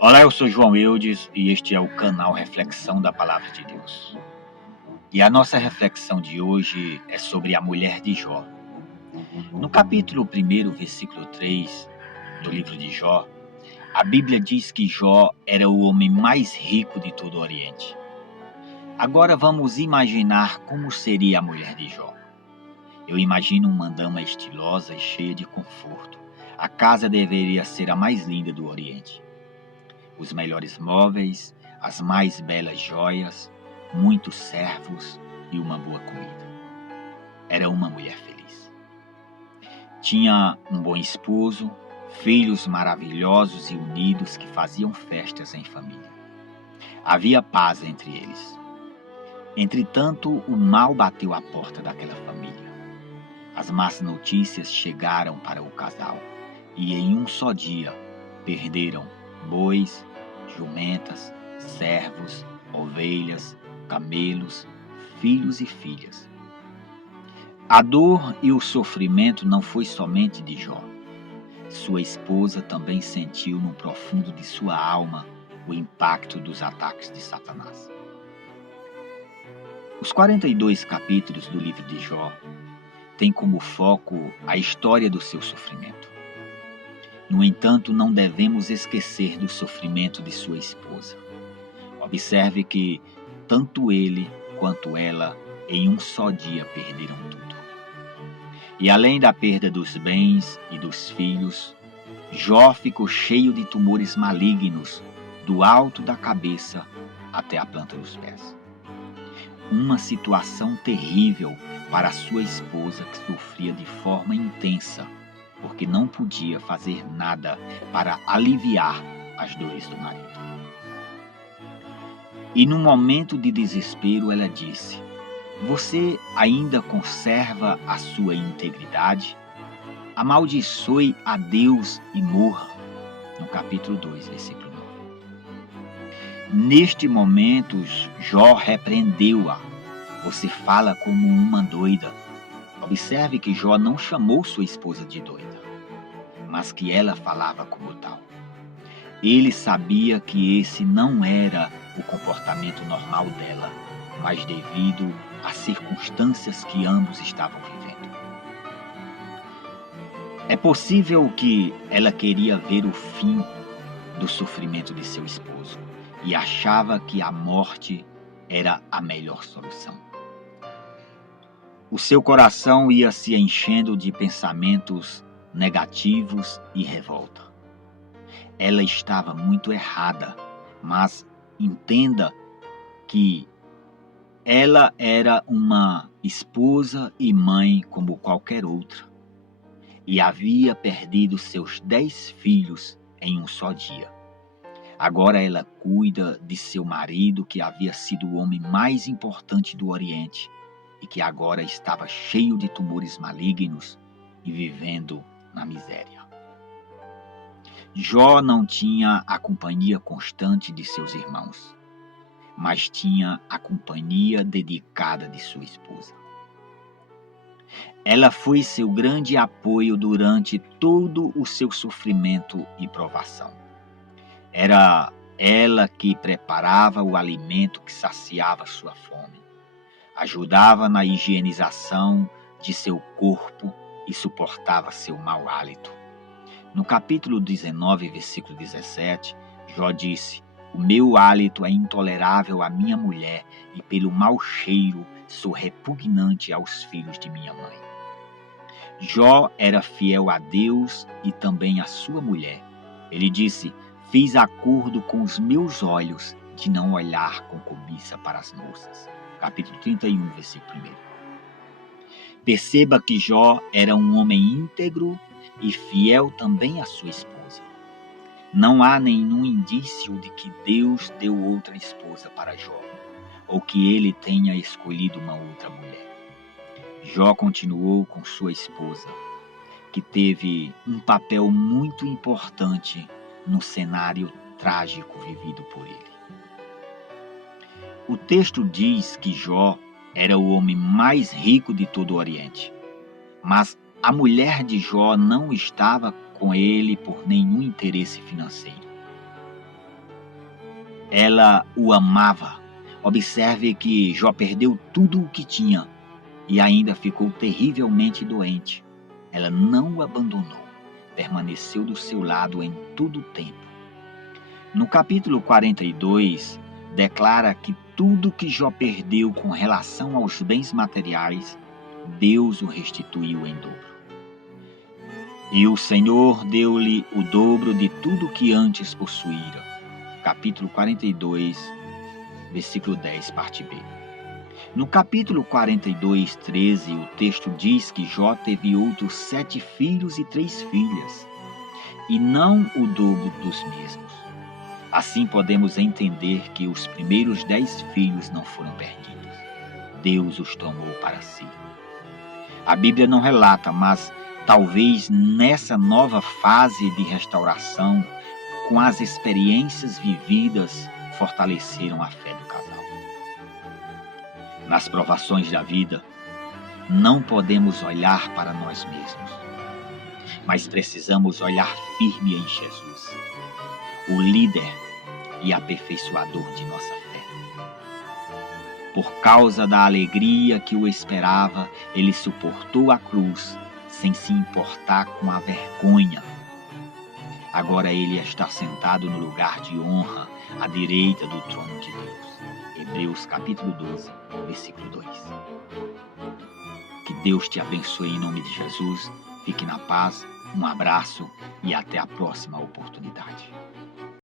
Olá, eu sou João Eudes e este é o canal Reflexão da Palavra de Deus. E a nossa reflexão de hoje é sobre a mulher de Jó. No capítulo 1, versículo 3 do livro de Jó, a Bíblia diz que Jó era o homem mais rico de todo o Oriente. Agora vamos imaginar como seria a mulher de Jó. Eu imagino uma dama estilosa e cheia de conforto. A casa deveria ser a mais linda do Oriente. Os melhores móveis, as mais belas joias, muitos servos e uma boa comida. Era uma mulher feliz. Tinha um bom esposo, filhos maravilhosos e unidos que faziam festas em família. Havia paz entre eles. Entretanto, o mal bateu à porta daquela família. As más notícias chegaram para o casal e em um só dia perderam bois, jumentas, servos, ovelhas, camelos, filhos e filhas. A dor e o sofrimento não foi somente de Jó. Sua esposa também sentiu no profundo de sua alma o impacto dos ataques de Satanás. Os 42 capítulos do livro de Jó têm como foco a história do seu sofrimento. No entanto, não devemos esquecer do sofrimento de sua esposa. Observe que tanto ele quanto ela, em um só dia, perderam tudo. E além da perda dos bens e dos filhos, Jó ficou cheio de tumores malignos, do alto da cabeça até a planta dos pés. Uma situação terrível para sua esposa, que sofria de forma intensa, porque não podia fazer nada para aliviar as dores do marido. E num momento de desespero ela disse: "Você ainda conserva a sua integridade? Amaldiçoe a Deus e morra." No capítulo 2, versículo 9. Neste momento, Jó repreendeu-a. "Você fala como uma doida." Observe que Jó não chamou sua esposa de doida, mas que ela falava como tal. Ele sabia que esse não era o comportamento normal dela, mas devido às circunstâncias que ambos estavam vivendo. É possível que ela queria ver o fim do sofrimento de seu esposo e achava que a morte era a melhor solução. O seu coração ia se enchendo de pensamentos negativos e revolta. Ela estava muito errada, mas entenda que ela era uma esposa e mãe como qualquer outra, e havia perdido seus 10 filhos em um só dia. Agora ela cuida de seu marido, que havia sido o homem mais importante do Oriente e que agora estava cheio de tumores malignos e vivendo na miséria. Jó não tinha a companhia constante de seus irmãos, mas tinha a companhia dedicada de sua esposa. Ela foi seu grande apoio durante todo o seu sofrimento e provação. Era ela que preparava o alimento que saciava sua fome, ajudava na higienização de seu corpo e suportava seu mau hálito. No capítulo 19, versículo 17, Jó disse: "O meu hálito é intolerável à minha mulher, e pelo mau cheiro sou repugnante aos filhos de minha mãe." Jó era fiel a Deus e também à sua mulher. Ele disse: "Fiz acordo com os meus olhos de não olhar com cobiça para as moças." Capítulo 31, versículo 1. Perceba que Jó era um homem íntegro e fiel também à sua esposa. Não há nenhum indício de que Deus deu outra esposa para Jó, ou que ele tenha escolhido uma outra mulher. Jó continuou com sua esposa, que teve um papel muito importante no cenário trágico vivido por ele. O texto diz que Jó era o homem mais rico de todo o Oriente, mas a mulher de Jó não estava com ele por nenhum interesse financeiro. Ela o amava. Observe que Jó perdeu tudo o que tinha e ainda ficou terrivelmente doente. Ela não o abandonou, permaneceu do seu lado em todo o tempo. No capítulo 42, declara que tudo que Jó perdeu com relação aos bens materiais, Deus o restituiu em dobro. E o Senhor deu-lhe o dobro de tudo que antes possuíra. Capítulo 42, versículo 10, parte B. No capítulo 42, 13, o texto diz que Jó teve outros 7 filhos e 3 filhas, e não o dobro dos mesmos. Assim podemos entender que os primeiros 10 filhos não foram perdidos. Deus os tomou para si. A Bíblia não relata, mas talvez nessa nova fase de restauração, com as experiências vividas, fortaleceram a fé do casal. Nas provações da vida, não podemos olhar para nós mesmos, mas precisamos olhar firme em Jesus, o líder e aperfeiçoador de nossa fé. Por causa da alegria que o esperava, ele suportou a cruz, sem se importar com a vergonha. Agora ele está sentado no lugar de honra, à direita do trono de Deus. Hebreus capítulo 12, versículo 2. Que Deus te abençoe em nome de Jesus. Fique na paz, um abraço e até a próxima oportunidade.